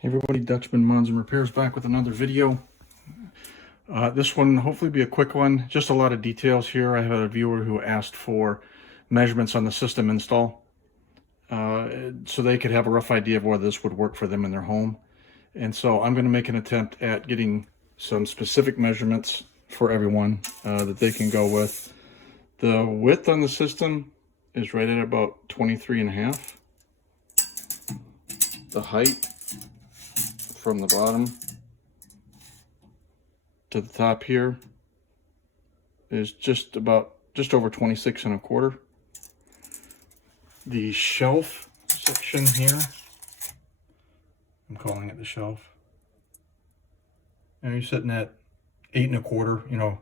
Hey everybody, Dutchman Mods and Repairs back with another video. This one hopefully be a quick one. Just a lot of details here. I had a viewer who asked for measurements on the system install so they could have a rough idea of whether this would work for them in their home. And so I'm going to make an attempt at getting some specific measurements for everyone that they can go with. The width on the system is right at about 23.5. The height from the bottom to the top here is just over 26.25. The shelf section here, I'm calling it the shelf, and you're sitting at 8.25, you know,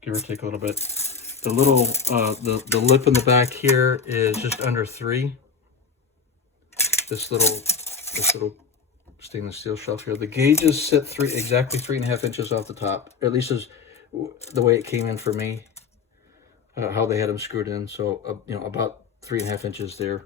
give or take a little bit. The little the lip in the back here is just under 3. This little stainless steel shelf here. The gauges sit exactly 3.5 inches off the top. At least is the way it came in for me. How they had them screwed in. So you know, about 3.5 inches there.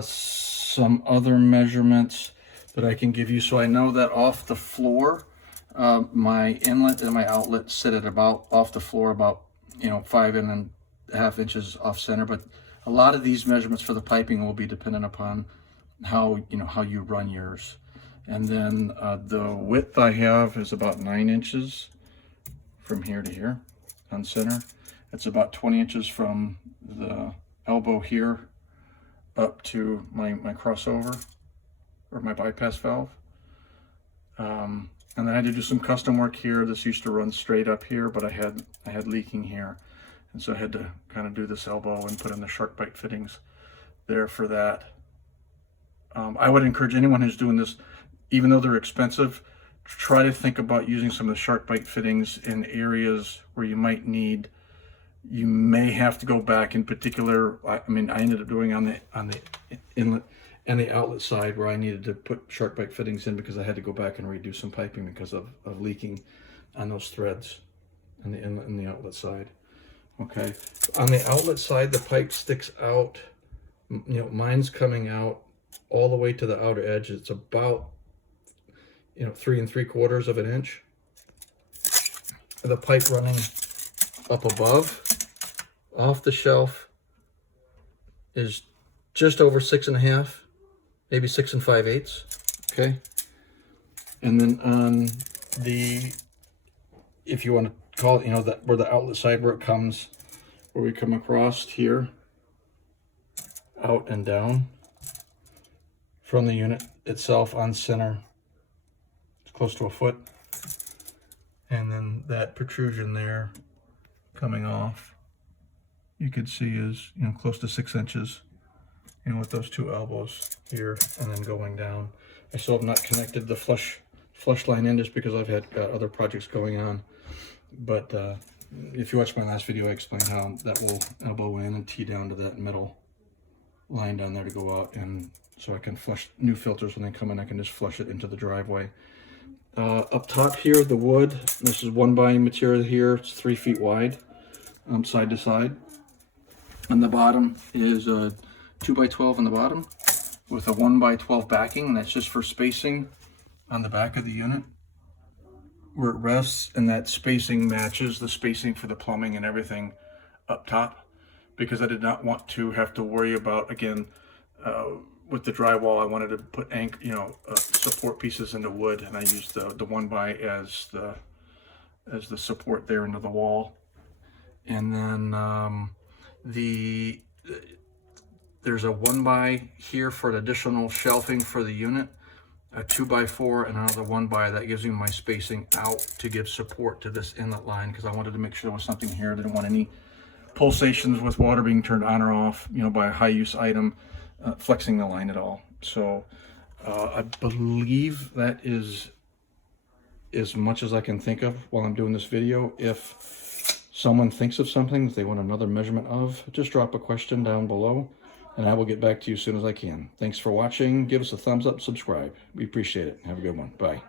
Some other measurements that I can give you. So I know that off the floor, my inlet and my outlet sit at about off the floor about 5.5 inches off center. But a lot of these measurements for the piping will be dependent upon how you run yours. And then the width I have is about 9 inches from here to here on center. It's about 20 inches from the elbow here up to my crossover or my bypass valve. And then I had to do some custom work here. This used to run straight up here, but I had leaking here, and so I had to kind of do this elbow and put in the SharkBite fittings there for that. I would encourage anyone who's doing this, even though they're expensive, try to think about using some of the SharkBite fittings in areas where you may have to go back. In particular, I ended up doing on the inlet and the outlet side where I needed to put SharkBite fittings in because I had to go back and redo some piping because of leaking on those threads on the inlet and the outlet side. Okay, on the outlet side, the pipe sticks out. Mine's coming out all the way to the outer edge. It's about 3 3/4 of an inch. The pipe running up above off the shelf is just over 6.5, maybe 6 5/8. Okay, and then on the, if you want to call it, that where the outlet side where it comes, where we come across here, out and down from the unit itself on center, it's close to 1 foot. And then that protrusion there coming off, you could see is close to 6 inches, with those 2 elbows here and then going down. I still have not connected the flush line in just because I've had other projects going on. But if you watched my last video, I explained how that will elbow in and tee down to that middle line down there to go out, and so I can flush new filters when they come in. I can just flush it into the driveway. Up top here, the wood, this is 1x material here. It's 3 feet wide, side to side. On the bottom is a 2x12 on the bottom with a 1x12 backing. That's just for spacing on the back of the unit where it rests, and that spacing matches the spacing for the plumbing and everything up top, because I did not want to have to worry about, again, with the drywall, I wanted to put support pieces into wood, and I used the 1x as the support there into the wall. And then there's a 1x here for an additional shelving for the unit, a 2x4, and another 1x that gives me my spacing out to give support to this inlet line, because I wanted to make sure there was something here. I didn't want any pulsations with water being turned on or off, by a high use item, flexing the line at all. So I believe that is as much as I can think of while I'm doing this video. If someone thinks of something that they want another measurement of, just drop a question down below and I will get back to you as soon as I can. Thanks for watching. Give us a thumbs up, subscribe. We appreciate it. Have a good one. Bye.